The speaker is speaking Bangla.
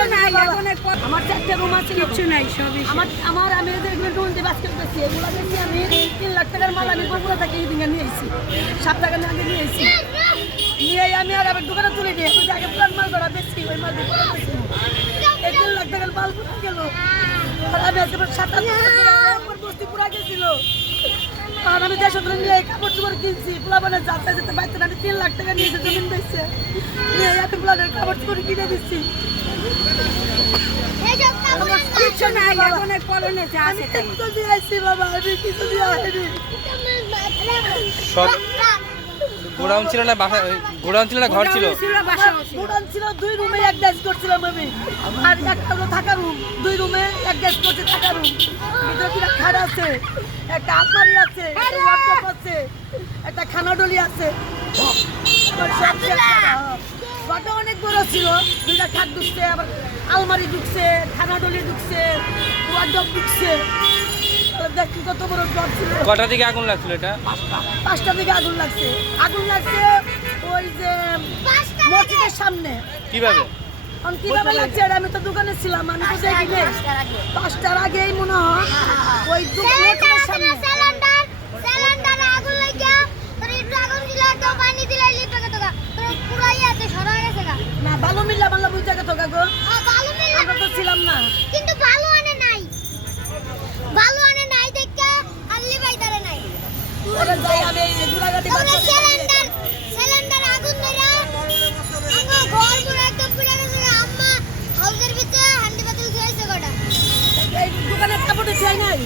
আমার 4টা রুম আছে, কিছু নাই, সবই আমার আমি রুম দিয়ে বাস্কেট করছি, এগুলো বেশি আমি 3 লাখ টাকার মাল আমি বগুড়া থেকে এদিকে নিয়ে এসেছি, 7 টাকা আগে নিয়ে এসেছি, নিয়ে আমি আর আবার দোকানে তুলে দিই, আগে পুরান মাল ধরা বেশি ওই মাল দিয়ে 3 লাখ টাকার মাল পুরা গেল। আর আমি আজকে 7 বস্তি পুরা গেছিল। আর আমি দেশ নিয়ে কাপড় চোপড় কিনছি, পোলাপানের যাতে যেতে পারতে না, আমি 3 লাখ টাকা নিয়ে জমিন দিচ্ছে, নিয়ে আমি পোলাপানের কাপড় চোপড় কিনে দিচ্ছি। কিছু নাই, এখন করোনা আছে, কিছু দিয়ে আসছি বাবা, আমি কিছু দিয়ে আসিনি। সব গোডাউন ছিল না, বাসা গোডাউন ছিল না, ঘর ছিল? গোডাউন ছিল, 2 রুমে এক গ্যাস করছিলাম আমি, আর একটা হলো থাকা রুম, 2 রুমে এক গ্যাস করছে থাকা রুম, ভিতরে কিনা খাট আছে, একটা আলমারি আছে, একটা ওয়ার্ডরোব আছে, একটা খানাডলি আছে, ঘরটা অনেক বড় ছিল, 2টা খাট ঢুকছে, আবার আলমারি ঢুকছে, খানাডলি ঢুকছে, ওয়ার্ডরোব ঢুকছে। দেখি কত বড় ঘর ছিল। কটা দিকে আগুন লাগছিল? এটা 5টা দিকে আগুন লাগছে, আগুন লাগছে ওই যে মসজিদের সামনে। কিভাবে কিভাবে লাগছে আমি তো দোকানে ছিলাম, আমি তো দেখিনি, 5টার আগেই মনে হয় ওই মসজিদের সামনে সিলিন্ডারে আগুন লাগিয়া তোর একটু আগুন দিলা তো পানি দিলা লিপে গেছে গা, তোর পুরাই আছে সরা গেছে গা। না ভালো মিল্লা বাংলা বুঝতে গেছো গো, ভালো মিলে আমরা তো ছিলাম না, কিন্তু ভালো আনে নাই, ভালো আনে নাই দেখে আল্লি বাইদারে নাই। ওরা যাই আমি গুড়াগাটি তোরা সিলিন্ডার আগুন ধরে আমার ঘর পুরো একদম পুড়ে গেছে গা। আম্মা হাউসের ভিতরে হান্ডি পাতিল খেয়েছে গোটা, এই দোকানে কাপড় চাই নাই।